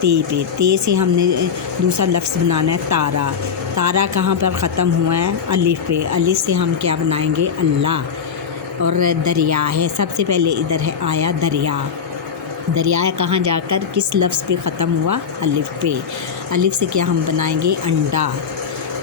تے پہ، تے سے ہم نے دوسرا لفظ بنانا ہے تارا، تارا کہاں پر ختم ہوا ہے؟ الف پہ، الف سے ہم کیا بنائیں گے؟ اللہ۔ اور دریا ہے، سب سے پہلے ادھر ہے آیا دریا، دریا کہاں جا کر کس لفظ پہ ختم ہوا؟ الف پہ، الف سے کیا ہم بنائیں گے؟ انڈا،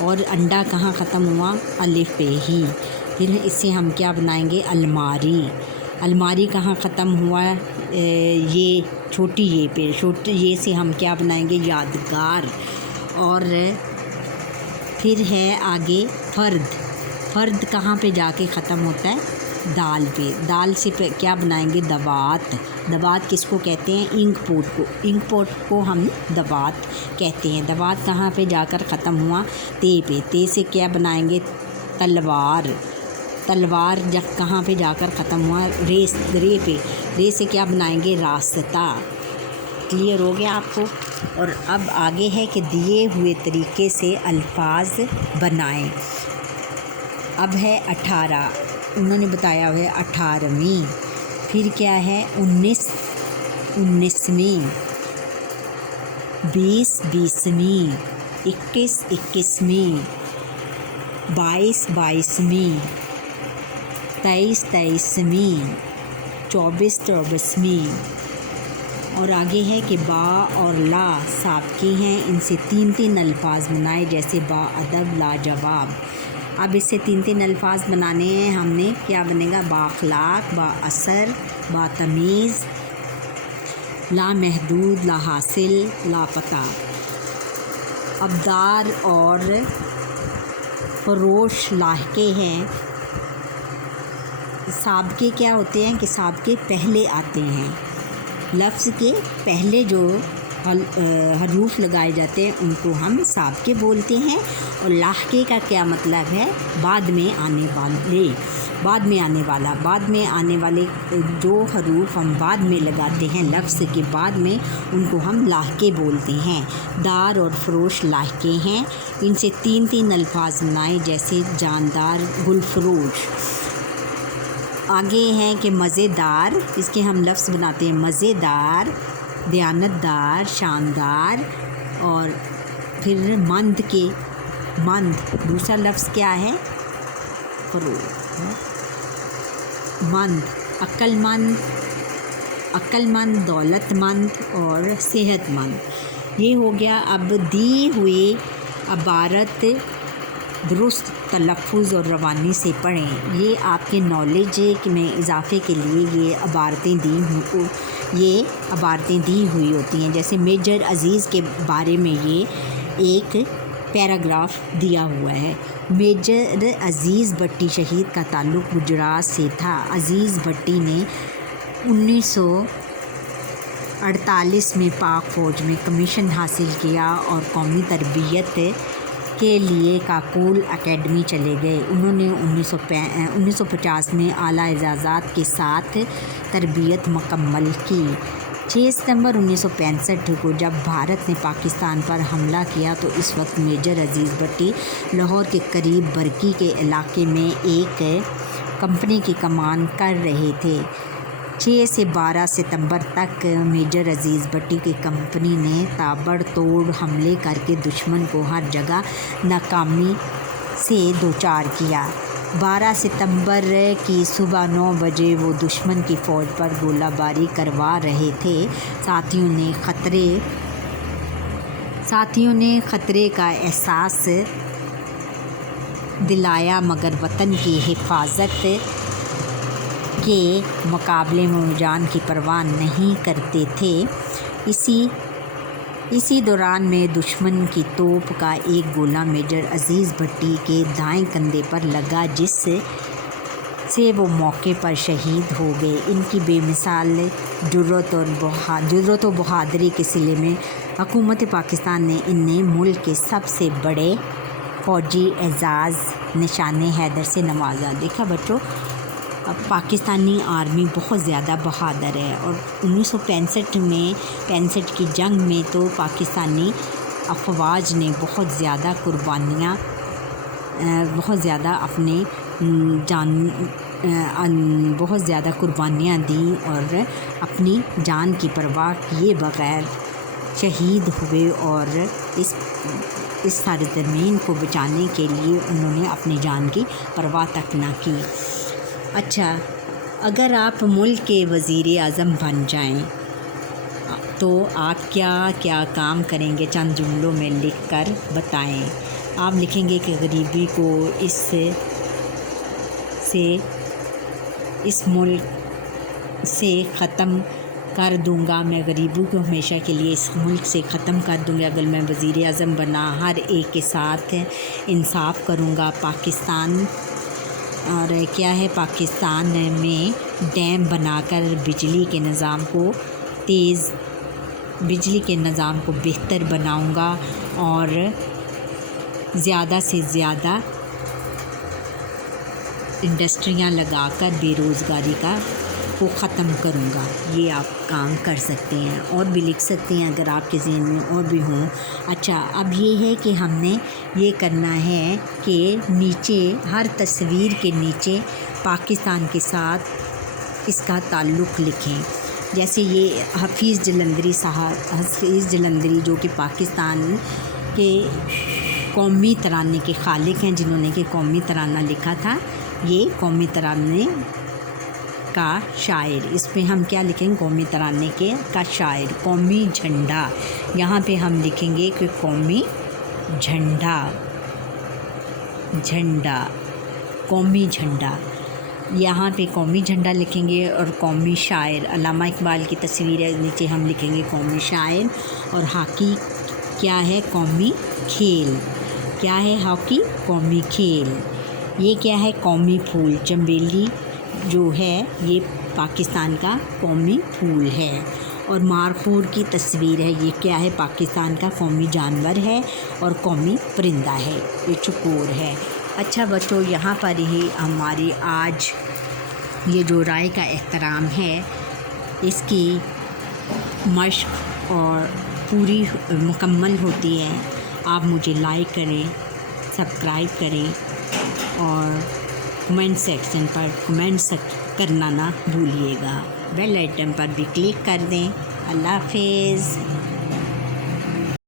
اور انڈا کہاں ختم ہوا؟ الف پہ ہی۔ پھر اس سے ہم کیا بنائیں گے؟ الماری، الماری کہاں ختم ہوا؟ یہ چھوٹی یہ پہ، چھوٹی یہ سے ہم کیا بنائیں گے؟ یادگار۔ اور پھر ہے آگے فرد، فرد کہاں پہ جا کے ختم ہوتا ہے؟ دال پہ، دال سے کیا بنائیں گے؟ دوات، دوات کس کو کہتے ہیں؟ انک پوٹ کو، انک پوٹ کو ہم دوات کہتے ہیں۔ دوات کہاں پہ جا کر ختم ہوا؟ تے پہ، تے سے کیا بنائیں گے؟ تلوار، تلوار جب کہاں پہ جا کر ختم ہوا؟ ریس، رے پہ، رے سے کیا بنائیں گے؟ راستہ۔ کلیئر ہو گیا آپ کو؟ اور اب آگے ہے کہ دیے ہوئے طریقے سے الفاظ بنائیں۔ اب ہے 18، انہوں نے بتایا ہوا ہے 18ویں، پھر کیا ہے 19، 19ویں، 20، 20ویں، 21، 21ویں، 22، 22ویں، 23، 23ویں، 24، 24ویں۔ اور آگے ہے کہ با اور لا سابقے ہیں، ان سے 3 3 الفاظ بنائے، جیسے با ادب، لاجواب۔ اب اس سے 3 3 الفاظ بنانے ہیں ہم نے، کیا بنے گا؟ با اخلاق، با اثر، با تمیز، لا محدود، لا حاصل، لاپتہ۔ ابدار اور فروش لاحقے ہیں، سابقے کیا ہوتے ہیں کہ سابقے پہلے آتے ہیں، لفظ کے پہلے جو حروف لگائے جاتے ہیں ان کو ہم سابقے بولتے ہیں۔ اور لاحقے کا کیا مطلب ہے؟ بعد میں آنے والے، بعد میں آنے والا، بعد میں آنے والے جو حروف ہم بعد میں لگاتے ہیں لفظ کے بعد میں، ان کو ہم لاحقے بولتے ہیں۔ دار اور فروش لاحقے ہیں، ان سے 3 3 الفاظ بنائے، جیسے جاندار، گل فروش۔ آگے ہیں کہ مزیدار، اس کے ہم لفظ بناتے ہیں مزیدار، دیانتدار، شاندار۔ اور پھر مند کے، مند دوسرا لفظ کیا ہے؟ مند، عقل مند، عقل مند، دولت مند اور صحت مند۔ یہ ہو گیا۔ اب دی ہوئی عبارت درست تلفظ اور روانی سے پڑھیں۔ یہ آپ کے نالج میں اضافے کے لیے یہ عبارتیں دی ہوئی ہوتی ہیں۔ جیسے میجر عزیز کے بارے میں یہ ایک پیراگراف دیا ہوا ہے۔ میجر عزیز بھٹی شہید کا تعلق گجرات سے تھا۔ عزیز بھٹی نے 1948 میں پاک فوج میں کمیشن حاصل کیا اور قومی تربیت کے لیے کاکول اکیڈمی چلے گئے۔ انہوں نے 1950 میں اعلیٰ اعزازات کے ساتھ تربیت مکمل کی۔ 6 ستمبر 1965 کو جب بھارت نے پاکستان پر حملہ کیا تو اس وقت میجر عزیز بھٹی لاہور کے قریب برکی کے علاقے میں ایک کمپنی کی کمان کر رہے تھے۔ 6 سے 12 ستمبر تک میجر عزیز بھٹی کی کمپنی نے تابڑ توڑ حملے کر کے دشمن کو ہر جگہ ناکامی سے دوچار کیا۔ 12 ستمبر کی صبح 9 بجے وہ دشمن کی فوج پر گولہ باری کروا رہے تھے۔ ساتھیوں نے خطرے کا احساس دلایا مگر وطن کی حفاظت کے مقابلے میں جان کی پرواہ نہیں کرتے تھے۔ اسی دوران میں دشمن کی توپ کا ایک گولہ میجر عزیز بھٹی کے دائیں کندھے پر لگا، جس سے وہ موقع پر شہید ہو گئے۔ ان کی بے مثال جرأت و بہادری کے صلے میں حکومت پاکستان نے انہیں ملک کے سب سے بڑے فوجی اعزاز نشان حیدر سے نوازا۔ دیکھا بچوں، پاکستانی آرمی بہت زیادہ بہادر ہے، اور 1965 کی جنگ میں تو پاکستانی افواج نے بہت زیادہ قربانیاں دیں اور اپنی جان کی پرواہ کیے بغیر شہید ہوئے اور اس سرزمین کو بچانے کے لیے انہوں نے اپنی جان کی پرواہ تک نہ کی۔ اچھا، اگر آپ ملک کے وزیر اعظم بن جائیں تو آپ کیا کیا کام کریں گے؟ چند جملوں میں لکھ کر بتائیں۔ آپ لکھیں گے کہ غریبی کو اس ملک سے ختم کر دوں گا، میں غریبی کو ہمیشہ کے لیے اس ملک سے ختم کر دوں گا اگر میں وزیر اعظم بنا، ہر ایک کے ساتھ انصاف کروں گا۔ پاکستان اور کیا ہے، پاکستان میں ڈیم بنا کر بجلی کے نظام کو بہتر بناؤں گا اور زیادہ سے زیادہ انڈسٹریاں لگا کر بے روزگاری کو ختم کروں گا۔ یہ آپ کام کر سکتے ہیں، اور بھی لکھ سکتے ہیں اگر آپ کے ذہن میں اور بھی ہوں۔ اچھا، اب یہ ہے کہ ہم نے یہ کرنا ہے کہ نیچے ہر تصویر کے نیچے پاکستان کے ساتھ اس کا تعلق لکھیں۔ جیسے یہ حفیظ جلندری جو کہ پاکستان کے قومی ترانے کے خالق ہیں، جنہوں نے کہ قومی ترانہ لکھا تھا، یہ قومی ترانے کا شاعر۔ اس پہ ہم کیا لکھیں گے؟ قومی ترانے کا شاعر۔ قومی جھنڈا، یہاں پہ ہم لکھیں گے کہ قومی قومی جھنڈا، یہاں پہ قومی جھنڈا لکھیں گے۔ اور قومی شاعر، علامہ اقبال کی تصویر ہے، نیچے ہم لکھیں گے قومی شاعر۔ اور ہاکی کیا ہے؟ قومی کھیل۔ کیا ہے؟ ہاکی قومی کھیل۔ یہ کیا ہے؟ قومی پھول۔ چنبیلی جو ہے یہ پاکستان کا قومی پھول ہے۔ اور مارخور کی تصویر ہے، یہ کیا ہے؟ پاکستان کا قومی جانور ہے اور قومی پرندہ ہے، یہ چکور ہے۔ اچھا بچوں، یہاں پر ہی ہماری آج یہ جو رائے کا احترام ہے، اس کی مشق اور پوری مکمل ہوتی ہے۔ آپ مجھے لائک کریں، سبسکرائب کریں اور کمنٹ سیکشن پر کمنٹس کرنا نہ بھولیے گا۔ بیل آئیکن پر بھی کلک کر دیں۔ اللہ حافظ۔